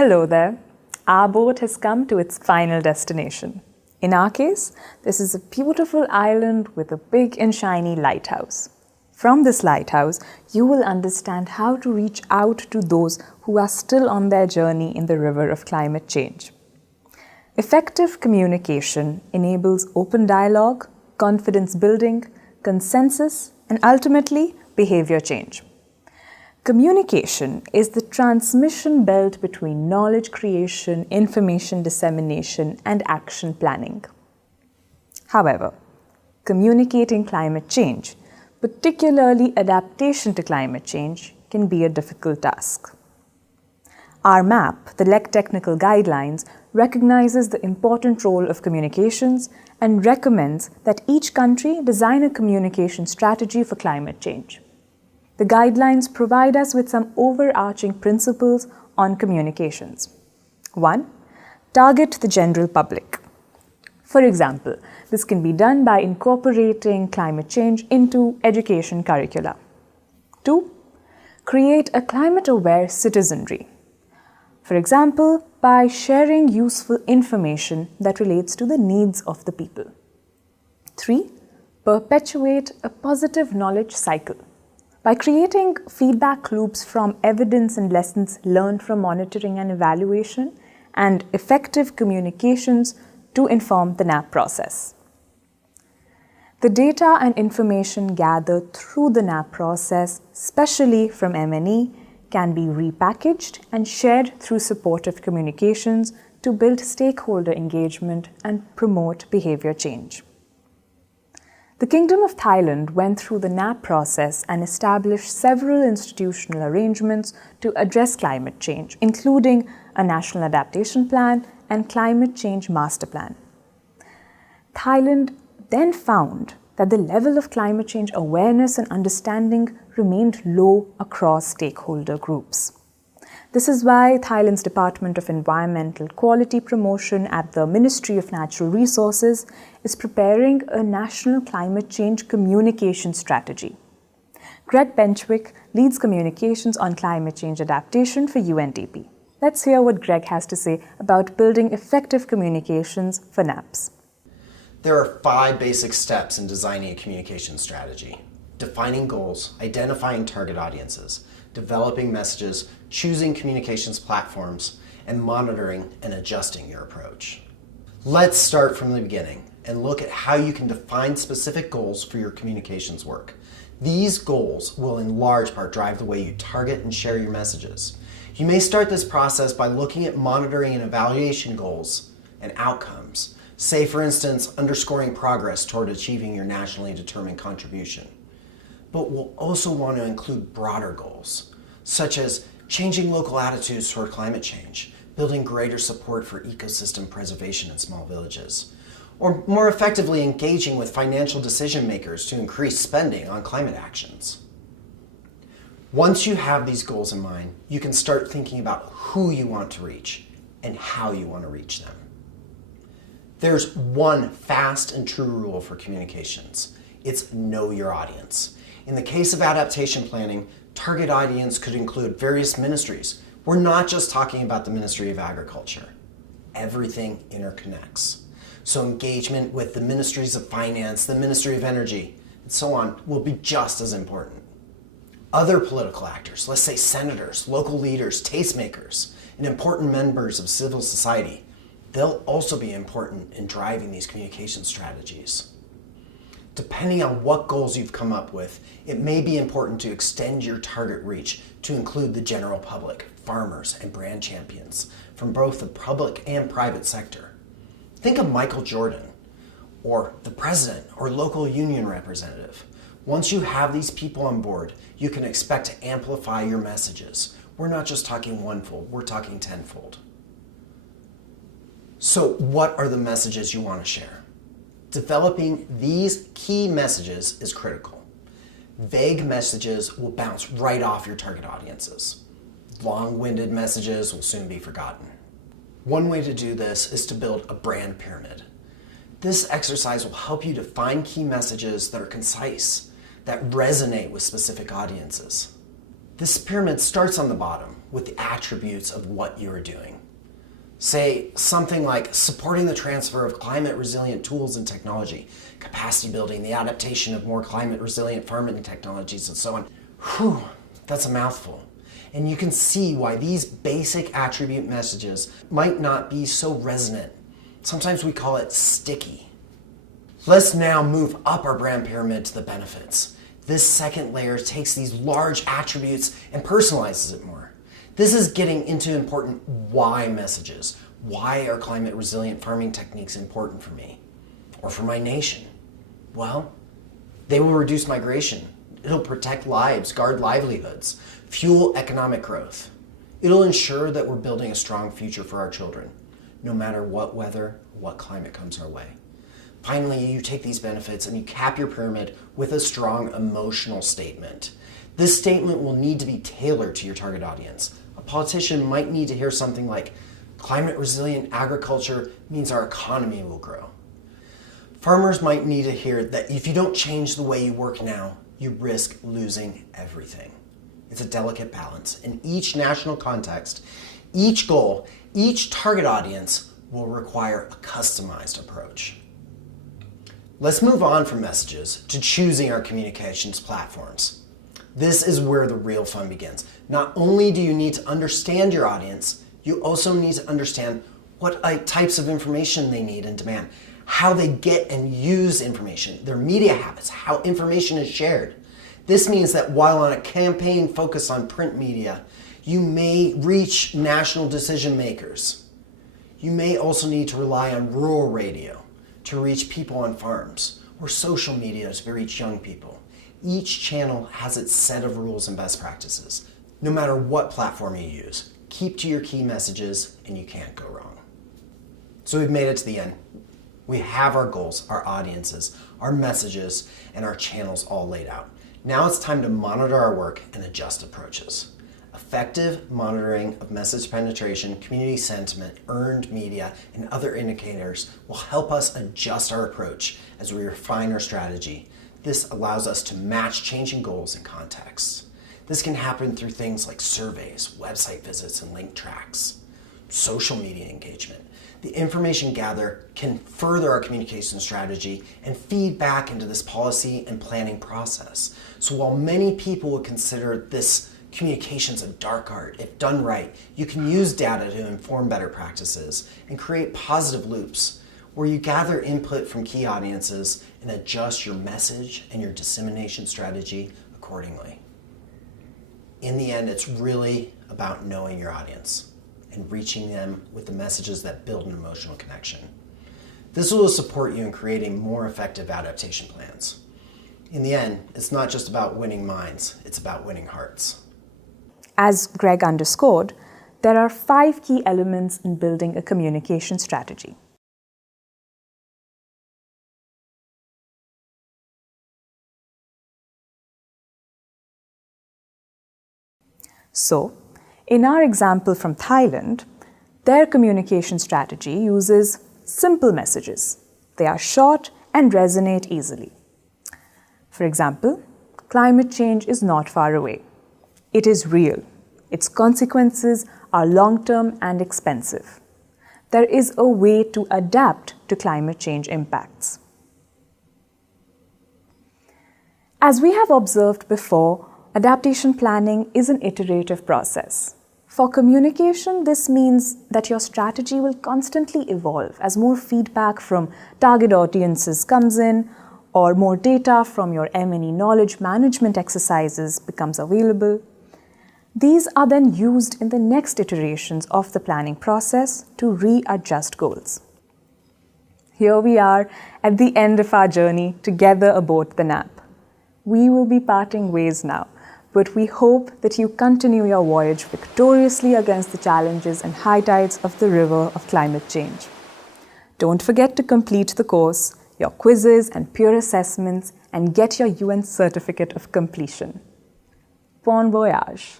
Hello there. Our boat has come to its final destination. In our case, this is a beautiful island with a big and shiny lighthouse. From this lighthouse, you will understand how to reach out to those who are still on their journey in the river of climate change. Effective communication enables open dialogue, confidence building, consensus, and ultimately, behavior change. Communication is the transmission belt between knowledge creation, information dissemination, and action planning. However, communicating climate change, particularly adaptation to climate change, can be a difficult task. Our map, the LEC Technical Guidelines, recognizes the important role of communications and recommends that each country design a communication strategy for climate change. The guidelines provide us with some overarching principles on communications. 1. Target the general public. For example, this can be done by incorporating climate change into education curricula. 2. Create a climate-aware citizenry. For example, by sharing useful information that relates to the needs of the people. 3. Perpetuate a positive knowledge cycle. By creating feedback loops from evidence and lessons learned from monitoring and evaluation, and effective communications to inform the NAP process. The data and information gathered through the NAP process, especially from M&E, can be repackaged and shared through supportive communications to build stakeholder engagement and promote behavior change. The Kingdom of Thailand went through the NAP process and established several institutional arrangements to address climate change, including a National Adaptation Plan and Climate Change Master Plan. Thailand then found that the level of climate change awareness and understanding remained low across stakeholder groups. This is why Thailand's Department of Environmental Quality Promotion at the Ministry of Natural Resources is preparing a national climate change communication strategy. Greg Benchwick leads communications on climate change adaptation for UNDP. Let's hear what Greg has to say about building effective communications for NAPs. There are 5 basic steps in designing a communication strategy: defining goals, identifying target audiences, developing messages, choosing communications platforms, and monitoring and adjusting your approach. Let's start from the beginning and look at how you can define specific goals for your communications work. These goals will in large part drive the way you target and share your messages. You may start this process by looking at monitoring and evaluation goals and outcomes. Say, for instance, underscoring progress toward achieving your nationally determined contribution. But we'll also want to include broader goals, such as changing local attitudes toward climate change, building greater support for ecosystem preservation in small villages, or more effectively engaging with financial decision makers to increase spending on climate actions. Once you have these goals in mind, you can start thinking about who you want to reach and how you want to reach them. There's one fast and true rule for communications. It's know your audience. In the case of adaptation planning, target audience could include various ministries. We're not just talking about the Ministry of Agriculture. Everything interconnects. So engagement with the Ministries of Finance, the Ministry of Energy, and so on will be just as important. Other political actors, let's say senators, local leaders, tastemakers, and important members of civil society, they'll also be important in driving these communication strategies. Depending on what goals you've come up with, it may be important to extend your target reach to include the general public, farmers, and brand champions from both the public and private sector. Think of Michael Jordan, or the president, or local union representative. Once you have these people on board, you can expect to amplify your messages. We're not just talking one-fold, we're talking tenfold. So what are the messages you want to share? Developing these key messages is critical. Vague messages will bounce right off your target audiences. Long-winded messages will soon be forgotten. One way to do this is to build a brand pyramid. This exercise will help you define key messages that are concise, that resonate with specific audiences. This pyramid starts on the bottom, with the attributes of what you're doing. Say something like supporting the transfer of climate resilient tools and technology, capacity building, the adaptation of more climate resilient farming technologies, and so on. Whew, that's a mouthful. And you can see why these basic attribute messages might not be so resonant. Sometimes we call it sticky. Let's now move up our brand pyramid to the benefits. This second layer takes these large attributes and personalizes it more. This is getting into important why messages. Why are climate resilient farming techniques important for me or for my nation? Well, they will reduce migration. It'll protect lives, guard livelihoods, fuel economic growth. It'll ensure that we're building a strong future for our children, no matter what weather, what climate comes our way. Finally, you take these benefits and you cap your pyramid with a strong emotional statement. This statement will need to be tailored to your target audience. A politician might need to hear something like, climate resilient agriculture means our economy will grow. Farmers might need to hear that if you don't change the way you work now, you risk losing everything. It's a delicate balance. In each national context, each goal, each target audience will require a customized approach. Let's move on from messages to choosing our communications platforms. This is where the real fun begins. Not only do you need to understand your audience, you also need to understand what types of information they need and demand, how they get and use information, their media habits, how information is shared. This means that while on a campaign focused on print media, you may reach national decision makers. You may also need to rely on rural radio to reach people on farms, or social media to reach young people. Each channel has its set of rules and best practices. No matter what platform you use, keep to your key messages and you can't go wrong. So we've made it to the end. We have our goals, our audiences, our messages, and our channels all laid out. Now it's time to monitor our work and adjust approaches. Effective monitoring of message penetration, community sentiment, earned media, and other indicators will help us adjust our approach as we refine our strategy. This allows us to match changing goals and contexts. This can happen through things like surveys, website visits, and link tracks, social media engagement. The information gathered can further our communication strategy and feed back into this policy and planning process. So while many people would consider this communications a dark art, if done right, you can use data to inform better practices and create positive loops where you gather input from key audiences and adjust your message and your dissemination strategy accordingly. In the end, it's really about knowing your audience and reaching them with the messages that build an emotional connection. This will support you in creating more effective adaptation plans. In the end, it's not just about winning minds, it's about winning hearts. As Greg underscored, there are 5 key elements in building a communication strategy. So, in our example from Thailand, their communication strategy uses simple messages. They are short and resonate easily. For example, climate change is not far away. It is real. Its consequences are long-term and expensive. There is a way to adapt to climate change impacts. As we have observed before, adaptation planning is an iterative process. For communication, this means that your strategy will constantly evolve as more feedback from target audiences comes in or more data from your M&E knowledge management exercises becomes available. These are then used in the next iterations of the planning process to readjust goals. Here we are at the end of our journey together aboard the NAP. We will be parting ways now, but we hope that you continue your voyage victoriously against the challenges and high tides of the river of climate change. Don't forget to complete the course, your quizzes and peer assessments, and get your UN certificate of completion. Bon voyage!